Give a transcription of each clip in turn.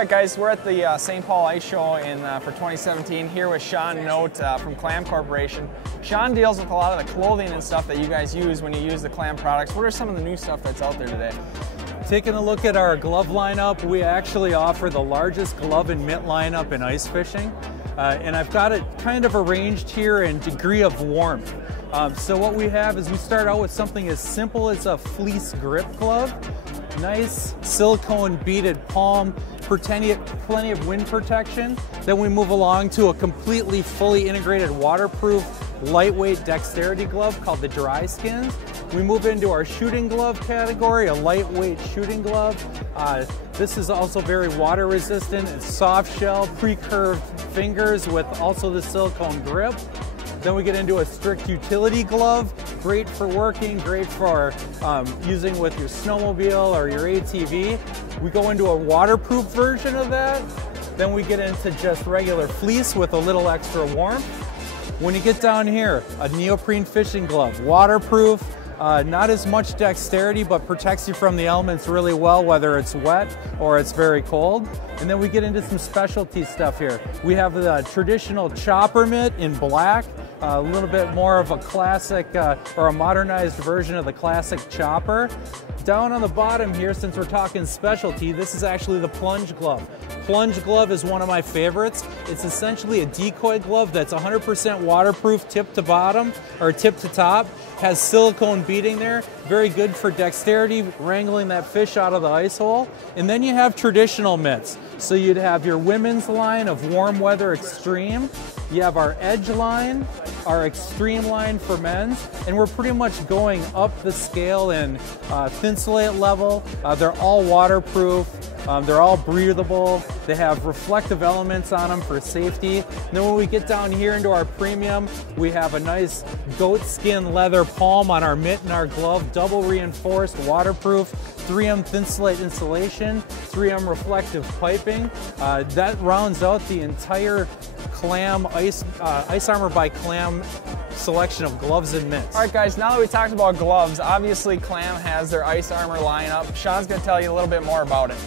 right, guys, we're at the St. Paul Ice Show for 2017 here with Sean Note from Clam Corporation. Sean deals with a lot of the clothing and stuff that you guys use when you use the Clam products. What are some of the new stuff that's out there today? Taking a look at our glove lineup, we actually offer the largest glove and mitt lineup in ice fishing. And I've got it kind of arranged here in degree of warmth. So what we have is we start out with something as simple as a fleece grip glove. Nice silicone beaded palm, plenty of wind protection. Then we move along to a completely fully integrated waterproof lightweight dexterity glove called the Dry Skins. We move into our shooting glove category, a lightweight shooting glove. This is also very water resistant. It's soft shell, pre-curved fingers with also the silicone grip. Then we get into a strict utility glove, great for working, great for using with your snowmobile or your ATV. We go into a waterproof version of that. Then we get into just regular fleece with a little extra warmth. When you get down here, a neoprene fishing glove, waterproof, not as much dexterity, but protects you from the elements really well, whether it's wet or it's very cold. And then we get into some specialty stuff here. We have the traditional chopper mitt in black, a little bit more of a classic or a modernized version of the classic chopper. Down on the bottom here, since we're talking specialty, this is actually the plunge glove. Plunge glove is one of my favorites. It's essentially a decoy glove that's 100% waterproof tip to bottom, or tip to top. Has silicone beading there, very good for dexterity, wrangling that fish out of the ice hole. And then you have traditional mitts. So you'd have your women's line of warm weather extreme. You have our edge line, our extreme line for men's, and we're pretty much going up the scale in thinsulate level. They're all waterproof. They're all breathable. They have reflective elements on them for safety. And then when we get down here into our premium, we have a nice goat skin leather palm on our mitt and our glove, double reinforced, waterproof, 3M thinsulate insulation, 3M reflective piping. That rounds out the entire Clam Ice Armor by Clam selection of gloves and mitts. All right, guys, now that we talked about gloves, obviously Clam has their Ice Armor lineup. Sean's going to tell you a little bit more about it.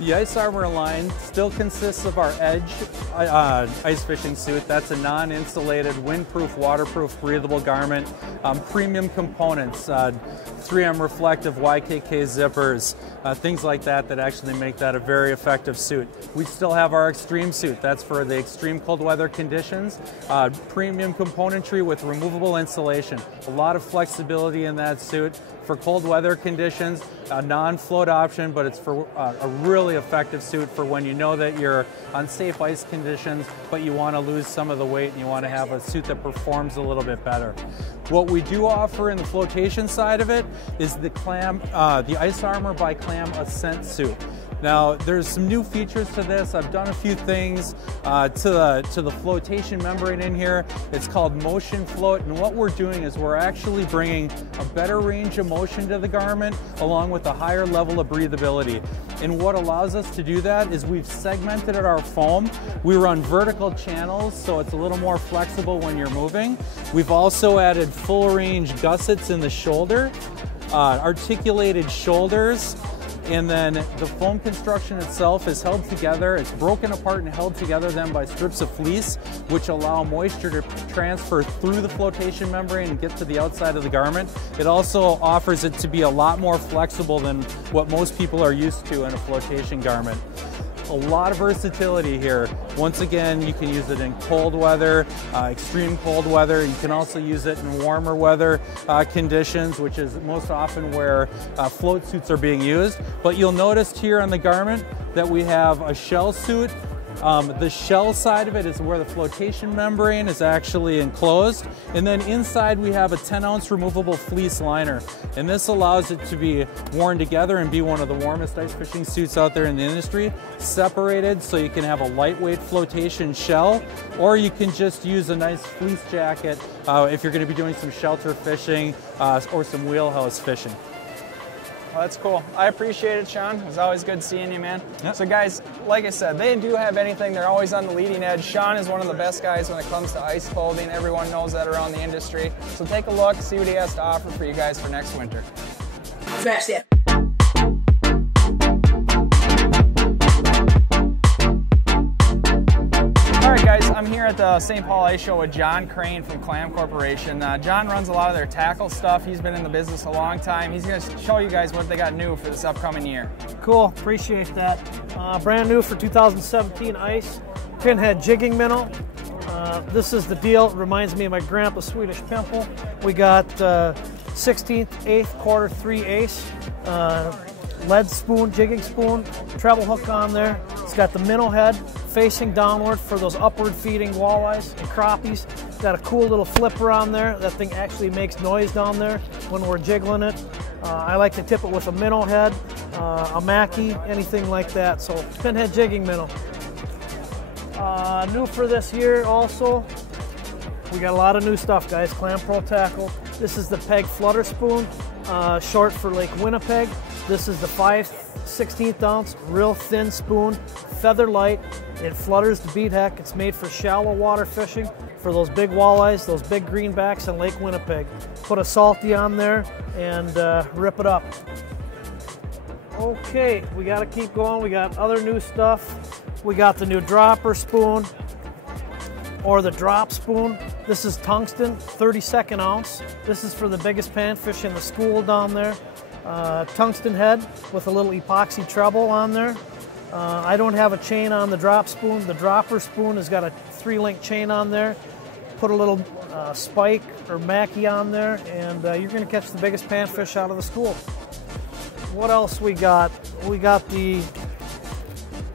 The Ice Armor line still consists of our Edge ice fishing suit. That's a non-insulated, windproof, waterproof, breathable garment. Premium components, 3M reflective YKK zippers, things like that that actually make that a very effective suit. We still have our Extreme suit. That's for the extreme cold weather conditions. Premium componentry with removable insulation. A lot of flexibility in that suit. For cold weather conditions, a non-float option, but it's for a really effective suit for when you know that you're on safe ice conditions, but you want to lose some of the weight and you want to have a suit that performs a little bit better. What we do offer in the flotation side of it is the Ice Armor by Clam Ascent suit. Now, there's some new features to this. I've done a few things to the flotation membrane in here. It's called Motion Float, and what we're doing is we're actually bringing a better range of motion to the garment along with a higher level of breathability. And what allows us to do that is we've segmented our foam. We run vertical channels, so it's a little more flexible when you're moving. We've also added full range gussets in the shoulder, articulated shoulders, and then the foam construction itself is held together. It's broken apart and held together then by strips of fleece, which allow moisture to transfer through the flotation membrane and get to the outside of the garment. It also offers it to be a lot more flexible than what most people are used to in a flotation garment. A lot of versatility here. Once again, you can use it in cold weather, extreme cold weather. You can also use it in warmer weather conditions, which is most often where float suits are being used. But you'll notice here on the garment that we have a shell suit. The shell side of it is where the flotation membrane is actually enclosed. And then inside we have a 10-ounce removable fleece liner. And this allows it to be worn together and be one of the warmest ice fishing suits out there in the industry. Separated so you can have a lightweight flotation shell, or you can just use a nice fleece jacket if you're going to be doing some shelter fishing or some wheelhouse fishing. Well, that's cool. I appreciate it, Sean. It's always good seeing you, man. Yep. So guys, like I said, they do have anything. They're always on the leading edge. Sean is one of the best guys when it comes to ice clothing. Everyone knows that around the industry. So take a look, see what he has to offer for you guys for next winter. Smash that. I'm here at the St. Paul Ice Show with John Crane from Clam Corporation. John runs a lot of their tackle stuff. He's been in the business a long time. He's going to show you guys what they got new for this upcoming year. Cool, appreciate that. Brand new for 2017 ice, pinhead jigging minnow. This is the deal. It reminds me of my grandpa's Swedish pimple. We got 16th, 8th, quarter 3 ace, lead spoon, jigging spoon, treble hook on there. It's got the minnow head facing downward for those upward feeding walleyes and crappies. Got a cool little flipper on there. That thing actually makes noise down there when we're jiggling it. I like to tip it with a minnow head, a mackie, anything like that. So pinhead jigging minnow. New for this year also, we got a lot of new stuff, guys. Clam Pro Tackle. This is the peg flutter spoon, short for Lake Winnipeg. This is the 5/16 ounce, real thin spoon, feather light. It flutters the beat heck. It's made for shallow water fishing for those big walleyes, those big greenbacks on Lake Winnipeg. Put a salty on there and rip it up. Okay, we got to keep going. We got other new stuff. We got the new dropper spoon or the drop spoon. This is tungsten, 32nd ounce. This is for the biggest panfish in the school down there. Tungsten head with a little epoxy treble on there. I don't have a chain on the drop spoon. The dropper spoon has got a 3-link chain on there. Put a little spike or mackie on there, and you're going to catch the biggest panfish out of the school. What else we got? We got the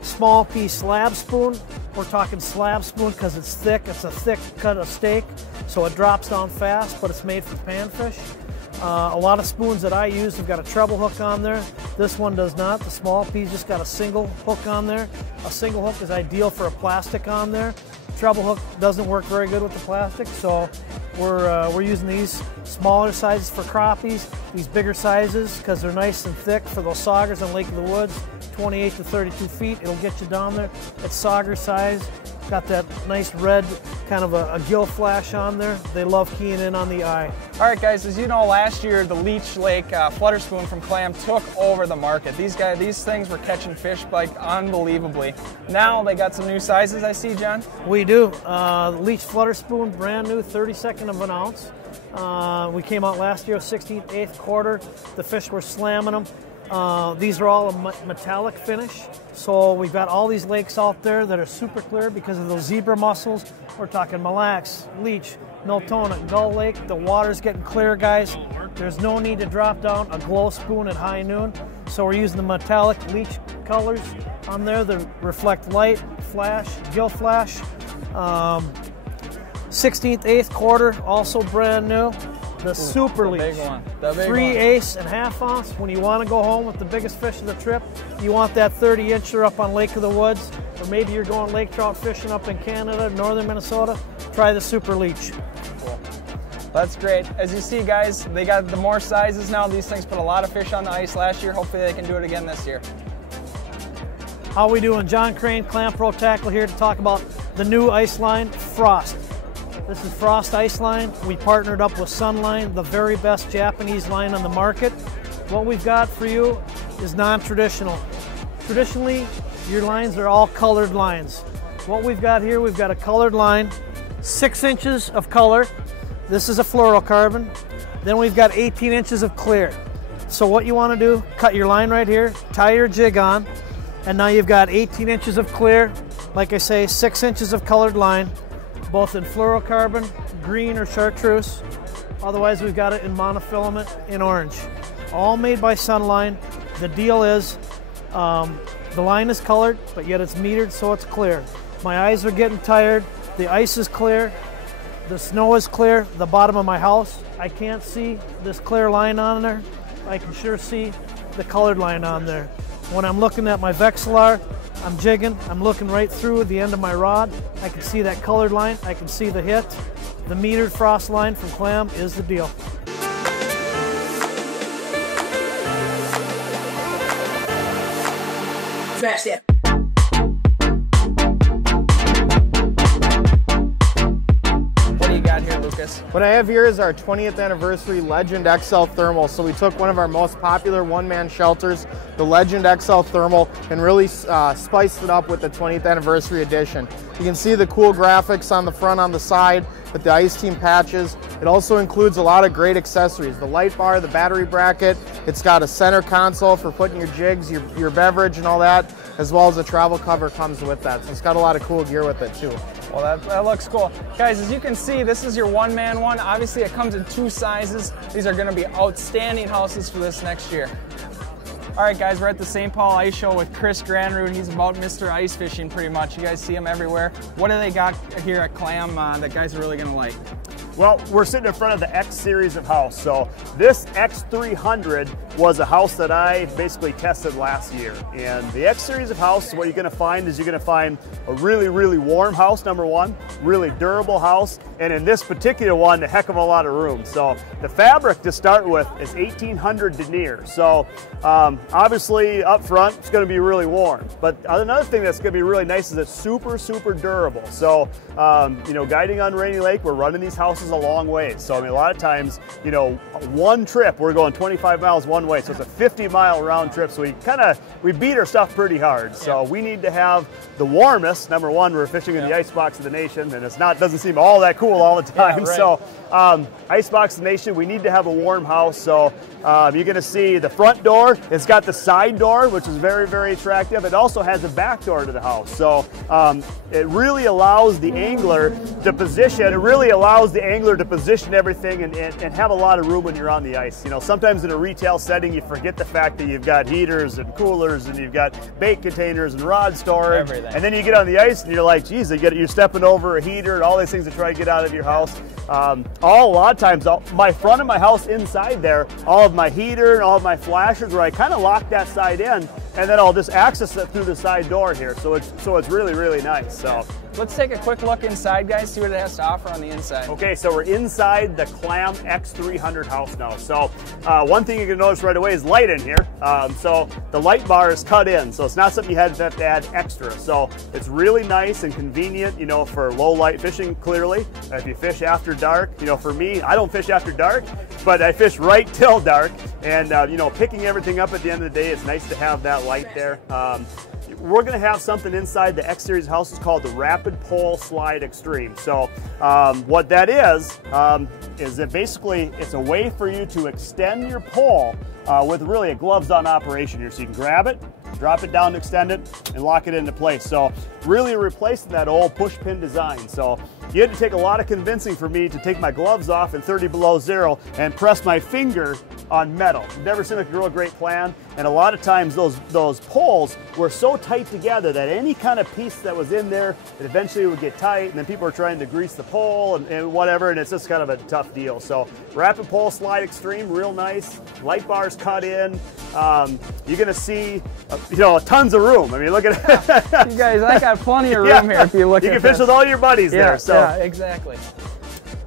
small piece slab spoon. We're talking slab spoon because it's thick. It's a thick cut of steak, so it drops down fast, but it's made for panfish. A lot of spoons that I use have got a treble hook on there. This one does not. The small piece just got a single hook on there. A single hook is ideal for a plastic on there. Treble hook doesn't work very good with the plastic, so we're using these smaller sizes for crappies, these bigger sizes because they're nice and thick for those saugers on Lake of the Woods, 28 to 32 feet. It'll get you down there. It's sauger size. Got that nice red kind of a gill flash on there. They love keying in on the eye. All right, guys, as you know, last year the Leech Lake flutter spoon from Clam took over the market. These things were catching fish like unbelievably. Now they got some new sizes, I see, John? We do. Leech flutter spoon, brand new, 32nd of an ounce. We came out last year, 16th, 8th quarter. The fish were slamming them. These are all a metallic finish, so we've got all these lakes out there that are super clear because of those zebra mussels. We're talking Mille Lacs, Leech, Miltona, Gull Lake. The water's getting clear, guys. There's no need to drop down a glow spoon at high noon, so we're using the metallic Leech colors on there that reflect light, flash, gill flash. 16th, 8th quarter, also brand new. The Super Leech, the big 3/8 ounce. When you want to go home with the biggest fish of the trip, you want that 30-incher up on Lake of the Woods, or maybe you're going lake trout fishing up in Canada, northern Minnesota, try the Super Leech. Cool. That's great. As you see, guys, they got the more sizes now. These things put a lot of fish on the ice last year. Hopefully they can do it again this year. How we doing? John Crane, Clam Pro Tackle here to talk about the new ice line, Frost. This is Frost Ice Line. We partnered up with Sunline, the very best Japanese line on the market. What we've got for you is non-traditional. Traditionally, your lines are all colored lines. What we've got here, we've got a colored line, 6 inches of color. This is a fluorocarbon. Then we've got 18 inches of clear. So what you want to do, cut your line right here, tie your jig on, and now you've got 18 inches of clear. Like I say, 6 inches of colored line, both in fluorocarbon, green or chartreuse. Otherwise, we've got it in monofilament in orange. All made by Sunline. The deal is the line is colored, but yet it's metered so it's clear. My eyes are getting tired. The ice is clear. The snow is clear. The bottom of my house, I can't see this clear line on there. I can sure see the colored line on there. When I'm looking at my Vexilar, I'm jigging, I'm looking right through the end of my rod. I can see that colored line, I can see the hit. The metered Frost line from Clam is the deal. Smash that. What do you got here, Lucas? this? What I have here is our 20th anniversary Legend XL Thermal. So we took one of our most popular one-man shelters, the Legend XL Thermal, and really spiced it up with the 20th anniversary edition. You can see the cool graphics on the front, on the side, with the Ice Team patches. It also includes a lot of great accessories. The light bar, the battery bracket. It's got a center console for putting your jigs, your beverage and all that, as well as a travel cover comes with that. So it's got a lot of cool gear with it too. Well, that looks cool. Guys, as you can see, this is your one-man one. Obviously, it comes in 2 sizes. These are gonna be outstanding houses for this next year. All right, guys, we're at the St. Paul Ice Show with Chris Granrud. He's about Mr. Ice Fishing, pretty much. You guys see him everywhere. What do they got here at Clam that guys are really gonna like? Well, we're sitting in front of the X series of house. So this X300 was a house that I basically tested last year. And the X series of house, what you're gonna find is you're gonna find a really, really warm house, number one, really durable house, and in this particular one, a heck of a lot of room. So the fabric to start with is 1800 denier. So obviously up front, it's gonna be really warm. But another thing that's gonna be really nice is it's super, super durable. So, you know, guiding on Rainy Lake, we're running these houses a long way. So, I mean, a lot of times, you know, one trip, we're going 25 miles one way. So it's a 50-mile round trip. So we beat our stuff pretty hard. So we need to have the warmest. Number one, we're fishing in the icebox of the nation, and doesn't seem all that cool all the time. Yeah, right. So icebox of the nation, we need to have a warm house. So you're gonna see the front door, it's got the side door, which is very, very attractive. It also has a back door to the house. So it really allows the angler to position, everything and have a lot of room when you're on the ice. You know, sometimes in a retail setting, you forget the fact that you've got heaters and coolers and you've got bait containers and rod storage. Everything. And then you get on the ice and you're like, geez, you're stepping over a heater and all these things to try to get out of your house. A lot of times, my front of my house inside there, all of my heater and all of my flashers, where I kind of lock that side in, and then I'll just access it through the side door here. So it's really, really nice. So let's take a quick look inside, guys, see what it has to offer on the inside. Okay, so we're inside the Clam X300 house now. So one thing you're gonna notice right away is light in here. So the light bar is cut in, so it's not something you have to add extra. So it's really nice and convenient, you know, for low light fishing, clearly. If you fish after dark, you know, for me, I don't fish after dark, but I fish right till dark. And, you know, picking everything up at the end of the day, it's nice to have that light there. We're going to have something inside the X Series house. It's called the Rapid Pole Slide Extreme. So what that is that basically it's a way for you to extend your pole with really a gloves-on operation here. So you can grab it, drop it down, extend it, and lock it into place. So really replacing that old push pin design. So you had to take a lot of convincing for me to take my gloves off in 30 below zero and press my finger on metal. Never seemed like a real great plan. And a lot of times those poles were so tight together that any kind of piece that was in there, it eventually would get tight, and then people are trying to grease the pole and whatever, and it's just kind of a tough deal. So Rapid Pole Slide Extreme, real nice. Light bars cut in. You're gonna see, you know, tons of room. I mean, look at it. You guys, I got plenty of room here if you look at this. You can fish with all your buddies there. So yeah, exactly.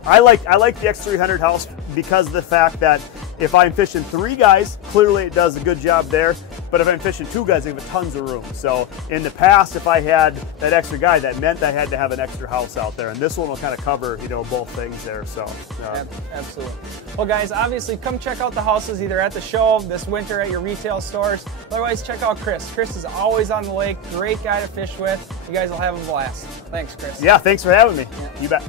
I like the X300 house because of the fact that if I'm fishing 3 guys, clearly it does a good job there. But if I'm fishing 2 guys, I have tons of room. So in the past, if I had that extra guy, that meant I had to have an extra house out there. And this one will kind of cover, you know, both things there. So absolutely. Well, guys, obviously come check out the houses either at the show this winter at your retail stores. Otherwise, check out Chris. Chris is always on the lake. Great guy to fish with. You guys will have a blast. Thanks, Chris. Yeah, thanks for having me. Yeah. You bet.